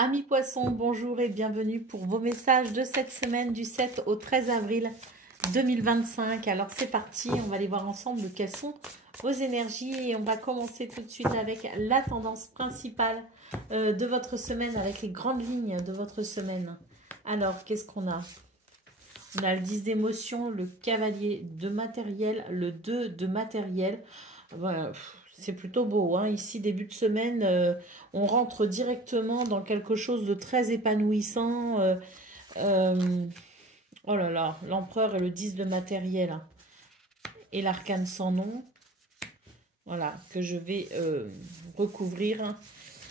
Amis poissons, bonjour et bienvenue pour vos messages de cette semaine du 7 au 13 avril 2025. Alors c'est parti, on va aller voir ensemble quelles sont vos énergies et on va commencer tout de suite avec la tendance principale de votre semaine, avec les grandes lignes de votre semaine. Alors qu'est-ce qu'on a? On a le 10 d'émotion, le cavalier de matériel, le 2 de matériel. Voilà, c'est plutôt beau, hein. Ici, début de semaine, on rentre directement dans quelque chose de très épanouissant. Euh, oh là là, l'empereur et le 10 de matériel, hein, et l'arcane sans nom. Voilà, que je vais recouvrir.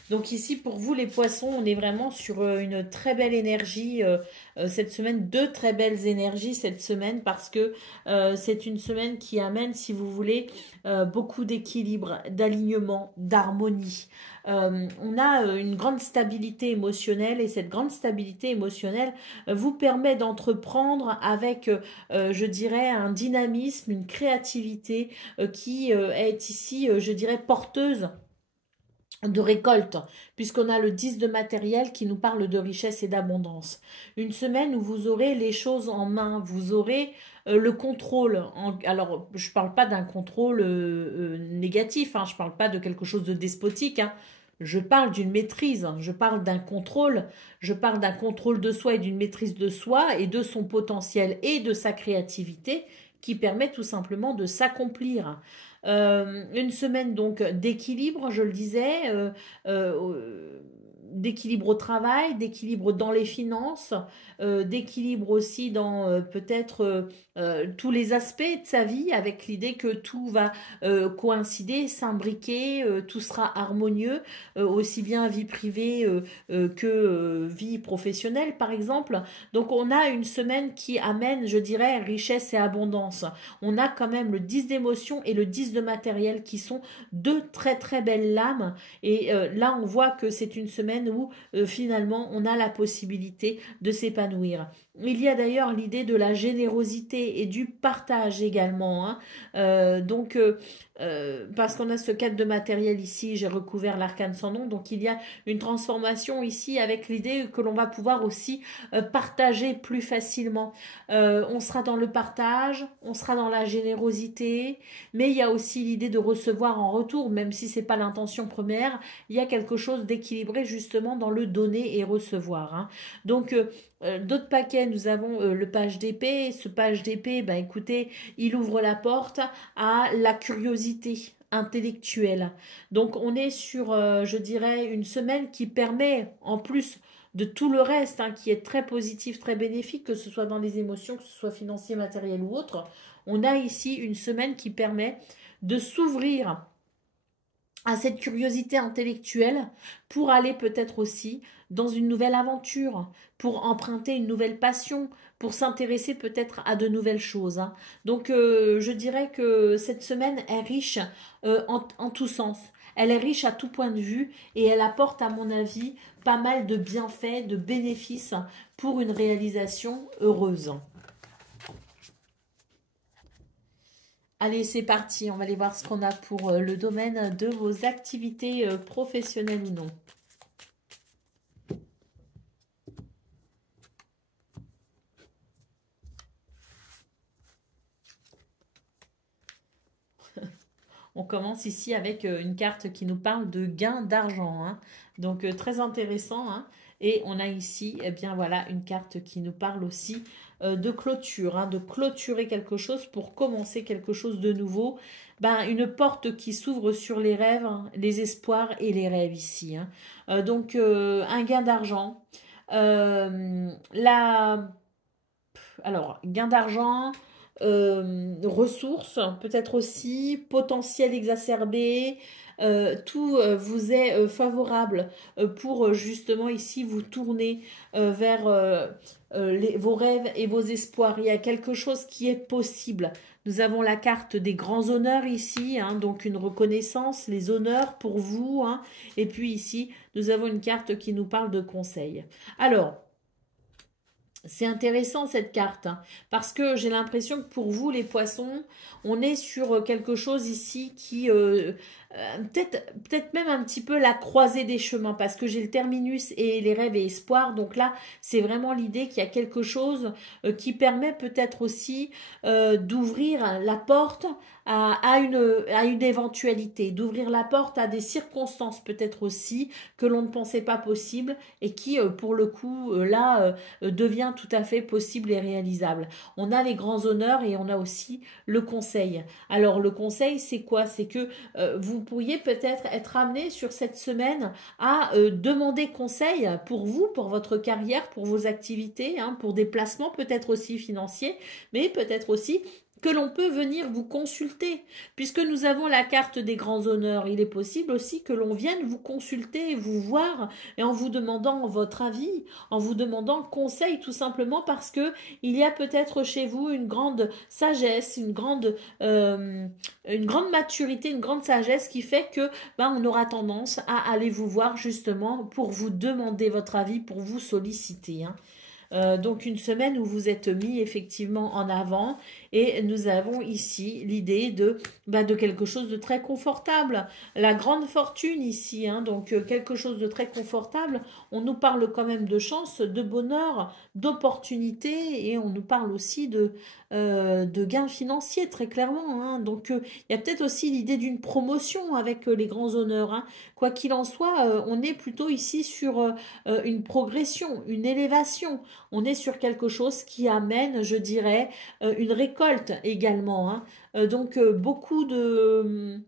Donc ici, pour vous, les poissons, on est vraiment sur une très belle énergie cette semaine, deux très belles énergies cette semaine, parce que c'est une semaine qui amène, si vous voulez, beaucoup d'équilibre, d'alignement, d'harmonie. On a une grande stabilité émotionnelle et cette grande stabilité émotionnelle vous permet d'entreprendre avec, je dirais, un dynamisme, une créativité qui est ici, je dirais, porteuse de récolte, puisqu'on a le 10 de matériel qui nous parle de richesse et d'abondance. Une semaine où vous aurez les choses en main, vous aurez le contrôle. Alors, je ne parle pas d'un contrôle négatif, hein, je ne parle pas de quelque chose de despotique, hein. Je parle d'une maîtrise, hein, je parle d'un contrôle, je parle d'un contrôle de soi et d'une maîtrise de soi et de son potentiel et de sa créativité qui permet tout simplement de s'accomplir. Une semaine donc d'équilibre, je le disais, d'équilibre au travail, d'équilibre dans les finances, d'équilibre aussi dans peut-être tous les aspects de sa vie, avec l'idée que tout va coïncider, s'imbriquer, tout sera harmonieux, aussi bien vie privée que vie professionnelle par exemple. Donc on a une semaine qui amène, je dirais, richesse et abondance. On a quand même le 10 d'émotion et le 10 de matériel qui sont deux très très belles lames. Et là, on voit que c'est une semaine où finalement, on a la possibilité de s'épanouir. Il y a d'ailleurs l'idée de la générosité et du partage également, hein. Parce qu'on a ce cadre de matériel ici, j'ai recouvert l'arcane sans nom, donc il y a une transformation ici avec l'idée que l'on va pouvoir aussi partager plus facilement. On sera dans le partage, on sera dans la générosité, mais il y a aussi l'idée de recevoir en retour, même si c'est pas l'intention première, il y a quelque chose d'équilibré justement dans le donner et recevoir, hein. Donc, d'autres paquets, nous avons le page d'épée. Ce page d'épée, ben, écoutez, il ouvre la porte à la curiosité intellectuelle. Donc, on est sur, je dirais, une semaine qui permet, en plus de tout le reste, hein, qui est très positif, très bénéfique, que ce soit dans les émotions, que ce soit financier, matériel ou autre, on a ici une semaine qui permet de s'ouvrir à cette curiosité intellectuelle pour aller peut-être aussi dans une nouvelle aventure, pour emprunter une nouvelle passion, pour s'intéresser peut-être à de nouvelles choses, hein. Donc je dirais que cette semaine est riche en tous sens. Elle est riche à tout point de vue et elle apporte à mon avis pas mal de bienfaits, de bénéfices pour une réalisation heureuse. Allez, c'est parti, on va aller voir ce qu'on a pour le domaine de vos activités professionnelles ou non. On commence ici avec une carte qui nous parle de gain d'argent, hein. Donc très intéressant, hein. Et on a ici, eh bien voilà, une carte qui nous parle aussi de clôture, hein, de clôturer quelque chose pour commencer quelque chose de nouveau. Ben, une porte qui s'ouvre sur les rêves, hein, les espoirs et les rêves ici, hein. Donc un gain d'argent. La alors, gain d'argent, ressources, peut-être aussi, potentiel exacerbé, tout vous est favorable pour justement ici vous tourner vers vos rêves et vos espoirs. Il y a quelque chose qui est possible. Nous avons la carte des grands honneurs ici, hein, donc une reconnaissance, les honneurs pour vous, hein. Et puis ici, nous avons une carte qui nous parle de conseils. Alors, c'est intéressant cette carte, hein, parce que j'ai l'impression que pour vous les poissons, on est sur quelque chose ici qui peut-être même un petit peu la croisée des chemins, parce que j'ai le terminus et les rêves et espoirs. Donc là, c'est vraiment l'idée qu'il y a quelque chose qui permet peut-être aussi d'ouvrir la porte à une éventualité, d'ouvrir la porte à des circonstances peut-être aussi que l'on ne pensait pas possible et qui, pour le coup, là, devient tout à fait possible et réalisable. On a les grands honneurs et on a aussi le conseil. Alors, le conseil, c'est quoi? C'est que vous pourriez peut-être être amené sur cette semaine à demander conseil pour vous, pour votre carrière, pour vos activités, hein, pour des placements peut-être aussi financiers, mais peut-être aussi que l'on peut venir vous consulter. Puisque nous avons la carte des grands honneurs, il est possible aussi que l'on vienne vous consulter, vous voir, et en vous demandant votre avis, en vous demandant conseil, tout simplement parce que il y a peut-être chez vous une grande sagesse, une grande maturité, une grande sagesse qui fait que on aura tendance à aller vous voir justement pour vous demander votre avis, pour vous solliciter, hein. Donc une semaine où vous êtes mis effectivement en avant et nous avons ici l'idée de quelque chose de très confortable. La grande fortune ici, hein, donc quelque chose de très confortable. On nous parle quand même de chance, de bonheur, d'opportunité et on nous parle aussi de gains financiers très clairement, hein. Donc il y a peut-être aussi l'idée d'une promotion avec les grands honneurs, hein. Quoi qu'il en soit, on est plutôt ici sur une progression, une élévation. On est sur quelque chose qui amène, je dirais, une récolte également, hein. Donc beaucoup de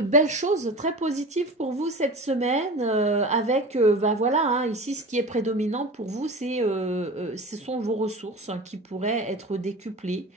belles choses très positives pour vous cette semaine avec, voilà, hein, ici ce qui est prédominant pour vous, ce sont vos ressources hein, qui pourraient être décuplées.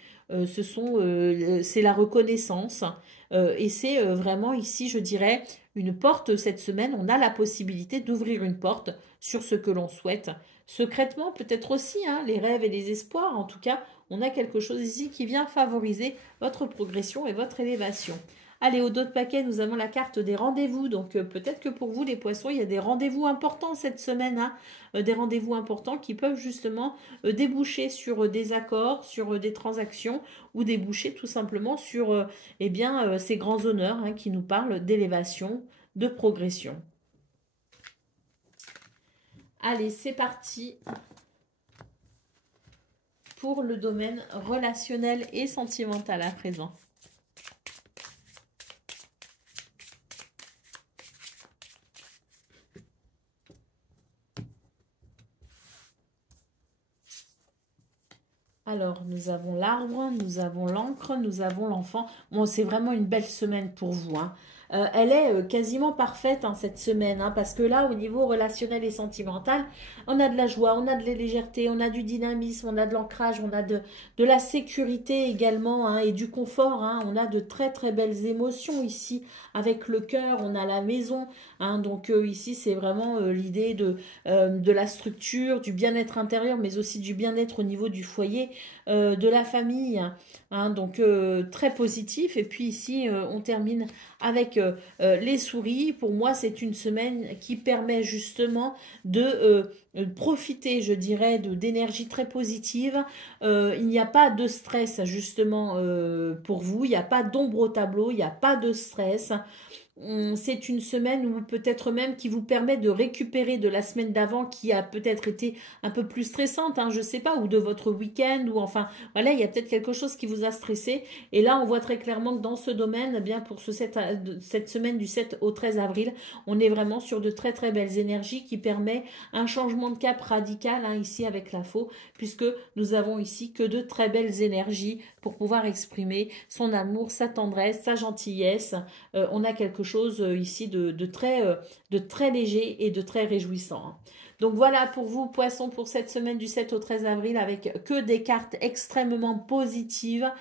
C'est la reconnaissance et c'est vraiment ici, je dirais, une porte cette semaine. On a la possibilité d'ouvrir une porte sur ce que l'on souhaite. Secrètement, peut-être aussi, hein, les rêves et les espoirs. En tout cas, on a quelque chose ici qui vient favoriser votre progression et votre élévation. Allez, au dos de paquet, nous avons la carte des rendez-vous. Donc, peut-être que pour vous, les poissons, il y a des rendez-vous importants cette semaine. Hein, des rendez-vous importants qui peuvent justement déboucher sur des accords, sur des transactions ou déboucher tout simplement sur ces grands honneurs hein, qui nous parlent d'élévation, de progression. Allez, c'est parti pour le domaine relationnel et sentimental à présent. Alors, nous avons l'arbre, nous avons l'encre, nous avons l'enfant. Bon, c'est vraiment une belle semaine pour vous, hein. Elle est quasiment parfaite hein, cette semaine, hein, parce que là, au niveau relationnel et sentimental, on a de la joie, on a de la légèreté, on a du dynamisme, on a de l'ancrage, on a de la sécurité également hein, et du confort. Hein. On a de très très belles émotions ici avec le cœur, on a la maison. Hein, donc ici, c'est vraiment l'idée de la structure, du bien-être intérieur, mais aussi du bien-être au niveau du foyer, de la famille. Hein, donc très positif. Et puis ici, on termine avec les souris. Pour moi, c'est une semaine qui permet justement de profiter, je dirais, d'énergie très positive. Il n'y a pas de stress justement pour vous. Il n'y a pas d'ombre au tableau. Il n'y a pas de stress. C'est une semaine où peut-être même qui vous permet de récupérer de la semaine d'avant qui a peut-être été un peu plus stressante, hein, je sais pas, ou de votre week-end, ou enfin, voilà, il y a peut-être quelque chose qui vous a stressé. Et là, on voit très clairement que dans ce domaine, eh bien pour cette semaine du 7 au 13 avril, on est vraiment sur de très très belles énergies qui permet un changement de cap radical, hein, ici avec la faux, puisque nous avons ici que de très belles énergies pour pouvoir exprimer son amour, sa tendresse, sa gentillesse. On a quelque chose ici de très léger et de très réjouissant. Hein. Donc voilà pour vous, poissons, pour cette semaine du 7 au 13 avril avec que des cartes extrêmement positives.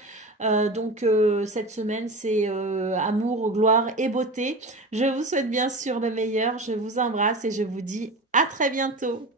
Cette semaine, c'est amour, gloire et beauté. Je vous souhaite bien sûr le meilleur. Je vous embrasse et je vous dis à très bientôt.